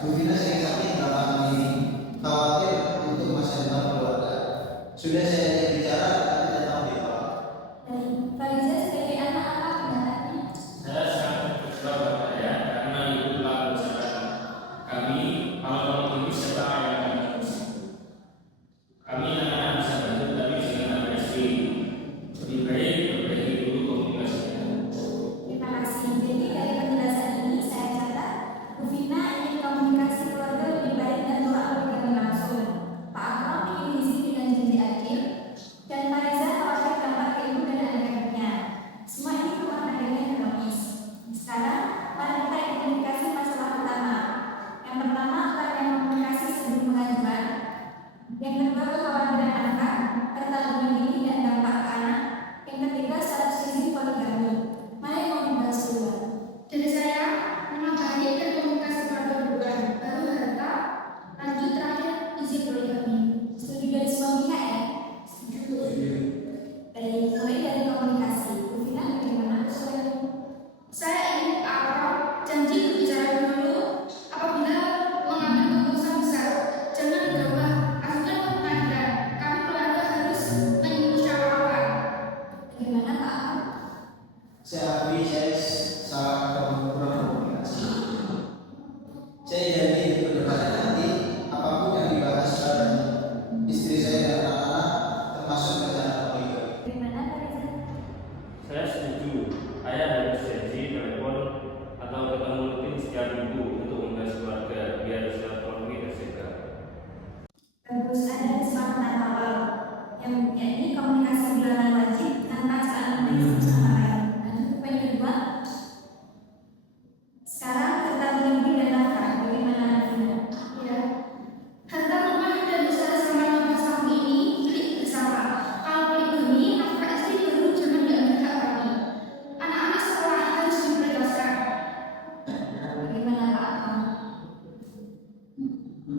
Bu Vina saya sampaikan belakangan ini khawatir untuk masa depan keluarga. Sudah saya ajak bicara tapi tetap ditolak. Fariza sebagai anak apa pendapatnya? Saya sangat kecewa Bapak ya, karena itu telah bersama kami. Kalau ini siapa yang akan mengurus? Kami anak-anak bisa bantu, tapi jangan ada istri. Lebih baik perbaiki dulu komunikasinya. Terima kasih. Jadi dari penjelasan ini saya catat, Bu Vina ingin komunikasi keluarga lebih baik dan doa berkali langsung. Pak Akmal ingin isi dengan janji adil, dan Fariza khawatir dampak ke ibu dan anak-anaknya. Semua ini rumah tangganya harmonis. Sekarang mari kita identifikasi masalah utama. Yang pertama adalah komunikasi sebelum pengajuan. Yang kedua kekhawatiran anak, pertanggungan diri dan dampak ke anak. Yang ketiga status gizi poligami. Mari mau dibahas dulu. Dari saya, memang baik dan komunikasi keluarga berdua, baru harta, lanjut terakhir izin poligami. Setuju dari semua pihak ya? Baik, mulai dari komunikasi. Bu Vina bagaimana usulannya? Saya ingin Pak Akmal janji berbicara dulu apabila mengambil keputusan besar. Jangan gegabah, ajukan ke pengadilan. Kami keluarga harus memusyawarahkan. Bagaimana Pak Akmal? Saya akui saya salah kurang komunikasi. Saya janji di perdebatan nanti apapun yang dibahas dengan istri saya dan anak-anak termasuk rencana poligami. Bagaimana Fariza? Saya setuju. Ayah harus janji telepon atau ketemu rutin setiap minggu untuk membahas keluarga biar silaturahmi terjaga. Bagus, ada kesepakatan awal yang yakni komunikasi bulanan wajib tanpa saling menginstruksi sama lain. Lanjut ke poin kedua. Sekarang pertanggungan diri dan nafkah. Bagaimana Vina? Ya. Harta rumah dan usaha selama 15 tahun ini milik bersama. Kalau poligami, nafkah istri baru jangan diambil hak kami. Anak-anak sekolah harus diprioritaskan. Bagaimana Pak Akmal?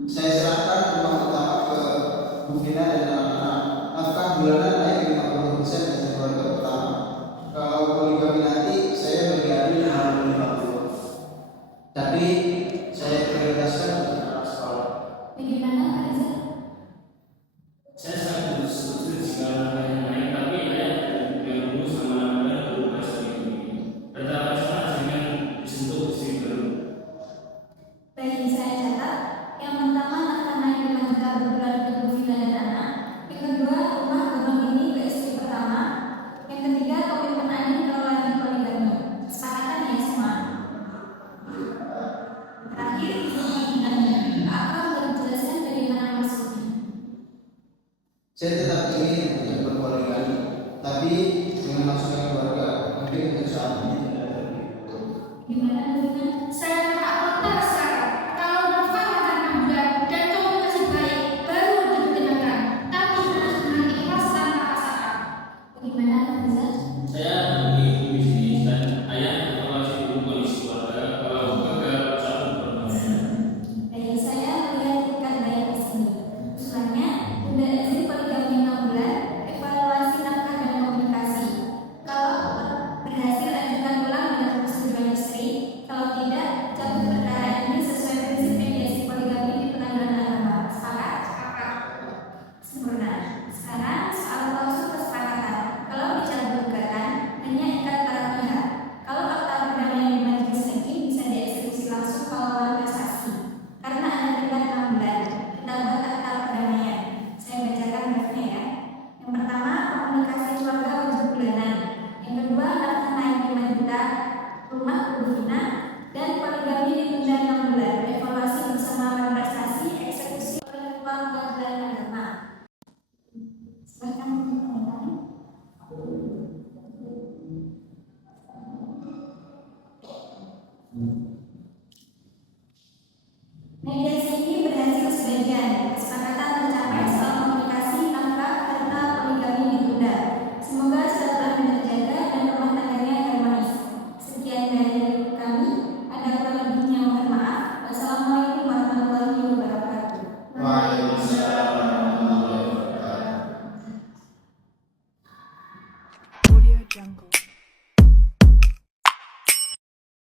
Saya serahkan uang utama ke Bu Vina dan anak-anak. Nafkah bulanan naik 50% dari keluarga pertama. Kalau poligami nanti saya bagi-bagi 50-50. Tapi saya prioritaskan untuk anak sekolah. Bagaimana Fariza? Saya sangat setuju jika anak yang naik, tapi ayah yang dulu sama anak berubah sendiri. Pertama salah jangan disentuh istri baru. Baik, saya catat. Yang pertama nafkah naik 5 juta per bulan untuk Bu Vina dan anak. Yang kedua rumah gunung ini ke istri pertama. Yang ketiga komitmen Ani kalau lanjut poligami. Kesepakatan ya semua. Terakhir komitmen Pak Akmal boleh menjelaskan bagaimana maksudnya. Saya tetap ingin untuk berpoligami, tapi dengan masukan keluarga mungkin untuk saat ini tidak ada. Gimana Bu Vina? Saya Pak Akmal sekarang. Kalau nafkah akan 6 bulan dan komunikasi baik, baru dipertimbangkan. Tapi harus dengan ikhlas tanpa paksaan. Bagaimana Fariza? Saya mengikuti bisnis dan ayah evaluasi dulu kondisi keluarga. Kalau gagal satu pertemuan. Baik, saya melihat tingkat baik di sini. Usulannya, tunda izin poligami 6 bulan, evaluasi nafkah dan komunikasi. Kalau berhasil, ajukan ulang dengan persetujuan istri. Kalau tidak, cabut perkara ini sesuai prinsip mediasi poligami di pengadilan agama. Sepakat? Sempurna. Sekarang soal klausul kesepakatan. Kalau dicabut gugatan, hanya ikat para pihak. Kalau akta perdamaian di majelis hakim bisa dieksekusi langsung kalau lawan kasasi. Karena ada tingkat 6 bulan, kita buat akta perdamaian. Saya bacakan draftnya ya. Yang pertama, komunikasi keluarga wajib bulanan. Yang kedua, nafkah naik 5 juta, rumah Bu Vina, dan poligami ditunda 6 bulan. Evaluasi bersama lawan prestasi, eksekusi oleh Ketua Pengadilan Agama. Silahkan komentarnya. Mediasi ini berhasil sebagian. Kesepakatan tercapai soal komunikasi nafkah serta poligami ditunda. Semoga silaturahmi terjaga dan rumah tangganya harmonis. Sekian dari kami. Ada kurang lebihnya mohon maaf. Wassalamualaikum warahmatullahi wabarakatuh. Waalaikumsalam warahmatullahi wabarakatuh. Audio Jungle.